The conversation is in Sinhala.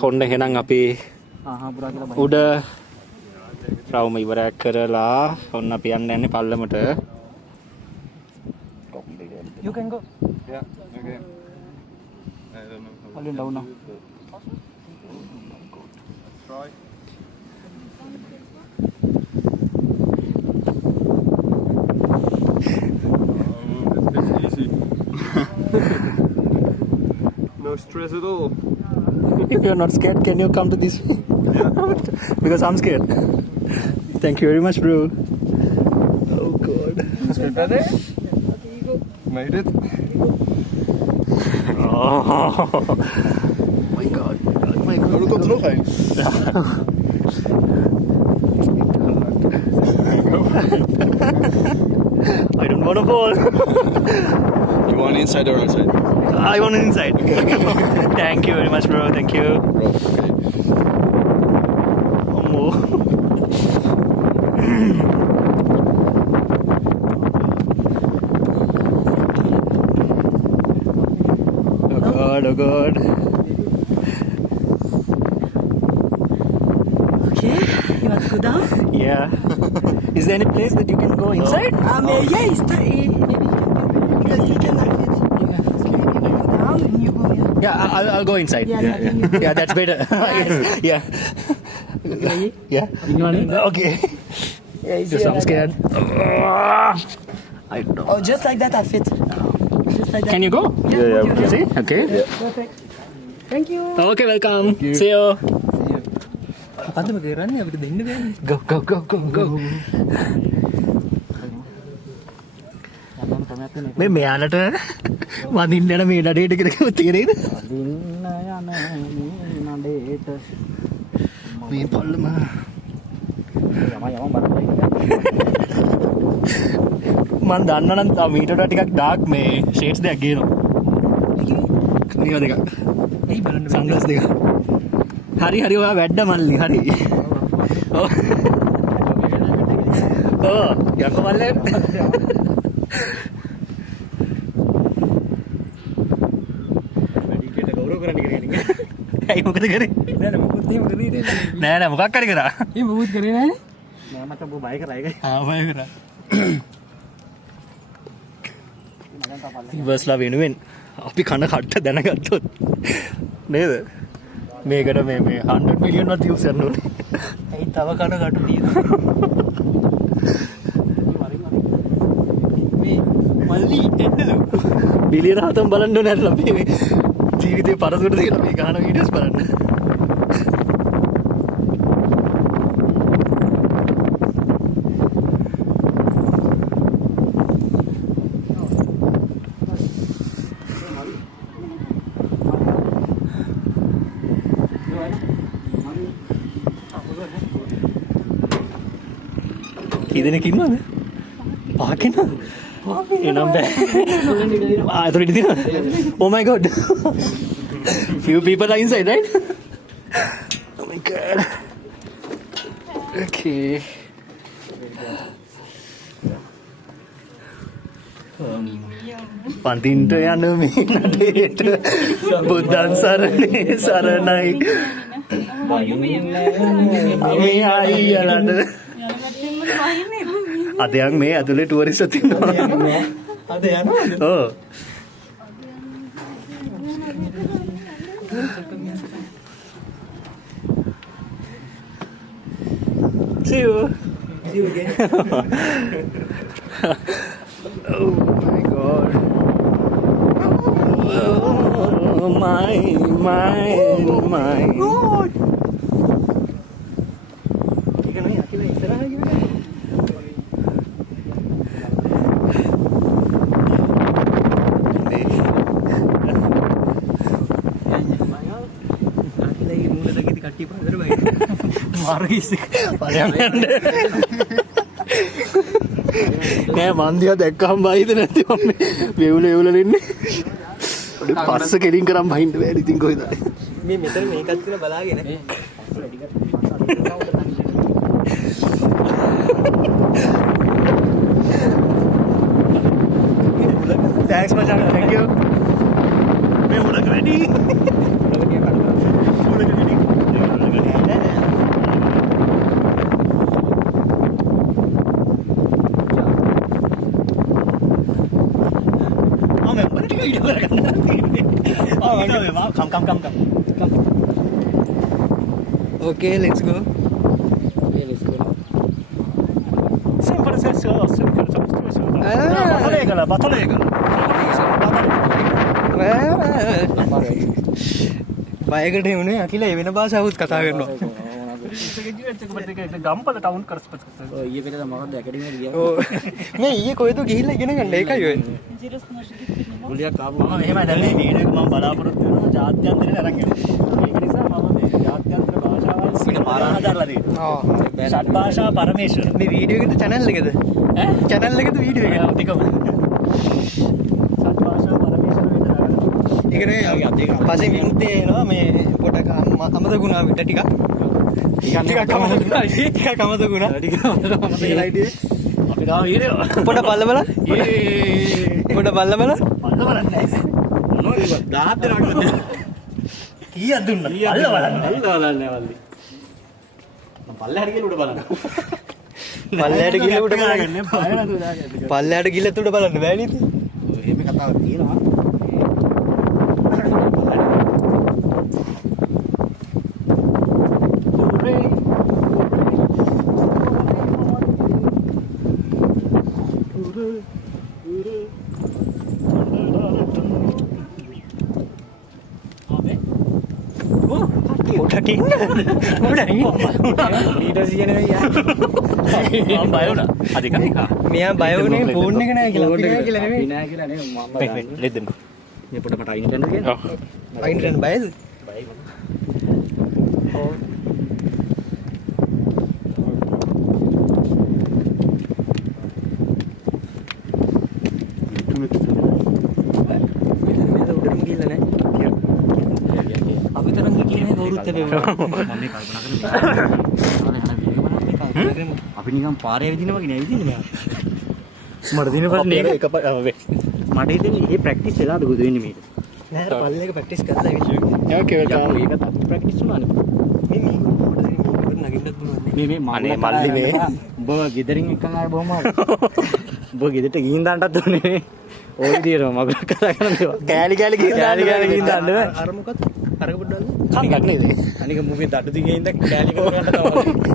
කොණ්ඩ එහෙනම් අපි උඩ රවුම ඉවරයක් කරලා ඔන්න අපි යන්න යන්නේ පල්ලමට. You can go. Yeah, okay. I don't know. I'll be down now. Let's try. It's easy. No stress at all. If you're not scared, can you come to this way? Yeah. Because I'm scared. Thank you very much, bro. Oh God. Straight better? Made it. Oh my God. Oh my God. Er komt er nog één. I don't want to fall. You want inside or outside? I want it inside. Thank you very much, bro. Thank you. Okay. Oh. Oh God, oh God. Okay, you want to go down? Yeah. Is there any place that you can go inside? Yeah, maybe you can fit because he cannot fit. Yeah. So maybe you go down and you go. Yeah, I'll go inside. Yes, I think you go. Yeah, that's better. Yeah. Yeah. Okay. Yeah, you Just see I'm like scared. I don't know. that. Oh, just like that, I fit. Just like that. Can you go? Yeah, You see? Okay. Perfect. Thank you. Okay, welcome. See you. Go, go, go, go, go. මේ මෙයාලට වදින්න යන මේ නඩේට කියලා තේරෙයිද? මේ පල්ලම මන් දන්න නම් තව මීටර් ටිකක් ඩාර්ක් මේ ෂේඩ්ස් දෙකක් ගේනවා. නිව දෙකක්. එයි බලන්න සන්ග්ලාස් දෙක. හරි හරි ඔයා වැඩ මල්ලි හරි. ඔව්. ඔව් යකෝ මල්ලේ. වැඩිකට ගෞරව කරන්න කියන්නේ. ඇයි මොකද කරේ? නෑ මොකුත් එහෙම කරේ නෑ. නෑ මොකක් හරි කරා. ඒ මොකුත් කරේ නෑනේ. නෑ මට බය කරා ඒකයි. ආ බය කරා. ඉවස්ලා වෙනුවෙන් අපි කන කට්ට දැනගත්තොත් නේද? මේකට මේ 100 මිලියන් වත් views යන්න ඕනේ. ඇයි තව කන කටු තියෙනවා? මේ මල්ලි එන්නලු. බිලියන 7ක් බලන්න ඕනේ අර අපි මේ ජීවිතේ පරසුට තියලා මේ ගහන වීඩියෝස් බලන්න. කීදෙනෙක් ඉන්නවද? පහක් ඉන්නවද? එනම් බෑ. අතට ඉඳි තියෙනවද? Oh my God. Few people are inside, right? Oh my God. Okay. පන්තින්ට යන මේ නඩේට බුද්ධං සරණේ සරණයි. මේ අයියලට අදයන් මේ ඇතුලේ ටුවරිස්ට් තියෙනවා. අද යනවද? ඔව්. See you. See you again. Oh my God. Oh my God. නෑ මන්දියා දැක්කම බයිද නැති මම වේවුල වේවුල ඉන්නේ. ඔඩ පස්ස කෙලින් කරන් බහින්න බෑ ඉතින් කොහෙද? මේ මෙතන මේකත් කියලා බලාගෙන. Thanks මචං. Thank you. මේ උඩක වැඩි. Come. Okay, let's go. Simple. බයකට වුණේ අකිල වෙන භාෂාවකුත් කතා කරනවා. ගම්පල ටවුන් කරස් ඊයේ පෙරේද මම ඇකඩමියට ගියා. ඔව්. මේ ඊයේ කොහෙද ගිහිල්ලා ඉගෙන ගන්න ඒකයි ඔය. ගුලියක් ආපු මම එහෙමයි දැන් මේ වීඩියෝ එක මම බලාපොරොත්තු වෙනවා ජාත්‍යන්තරේ අරන් යන්න. ඒක නිසා මම මේ ජාත්‍යන්තර භාෂාවල් පිට පාරා හදලා තියෙනවා. ආ. ෂඩ් භාෂා පරමේශ්වර. මේ වීඩියෝ එකද channel එකද? ඈ channel එකද වීඩියෝ එකද? ටිකම. ෂඩ් භාෂා පරමේශ්වර විතර අරන්. ඒකනේ පස්සේ විමුක්තිය එනවා මේ පොඩක් අමතකුණා විතර ටිකක් අමතකුණා අපි ගාව වීඩියෝ පොඩ බලබල පොඩ බලබල බලන්න නැහැ. මොනවද 10 දෙනාට කීයක් දුන්නා? බලන්න වල්ලි. මම පල්ලෙහාට ගිහලා උඩ බලන්න. පල්ලෙහාට ගිහලා උඩ බලන්න. පල්ලෙහාට ගිහලා උඩ බලන්න බෑ නේද? එහෙම කතාවක් තියෙනවා. උඩකින් උඩින් ඊට සියනේ යා. මම බය වුණා. අධික. මෙයා බය වුණේ ෆෝන් එක නෑ කියලා. අපි නෑ කියලා නෙමෙයි. නෑ කියලා නේ මම let them. මේ පොඩ මට අයින් කරන්න කියලා. අයින් කරන්න බයද? උඩටම ගිහිල්ලා නෑ. අපි තරම් ගිහින් නෑ කවුරුත් හැබැයි. මම මේ කල්පනා කරන්නේ අපි නිකන් පාරේ ඇවිදින වගේ නෑ ඇවිදින්නේ මෙයා. මට දින පස්සේ එක මට හිතෙන්නේ මේ ප්‍රැක්ටිස් වෙලාද බුදු වෙන්නේ මේක. නෑ පල්ලේක ප්‍රැක්ටිස් කරලා ඇවිල්ලා. ඕකේ වෙල්කම්. මේකත් අපි ප්‍රැක්ටිස් වුණානේ. මේ නගින්නත් පුළුවන් නේ. මේ අනේ මල්ලි මේ. උඹ ගෙදරින් එක්කන් ආවේ බොහොම උඹ ගෙදරට ගිහින් දාන්නත් ඕනේ. ඔය විදියට මගක් කතා කරනවා. කෑලි ගිහින් ගිහින් දාන්න බෑ. අර මොකක්ද? අරක පොඩ්ඩක් කණ්ඩක් නේද? අනික මුගේ දඩු දිගේ ඉඳන් කෑලි කරගන්න තමයි.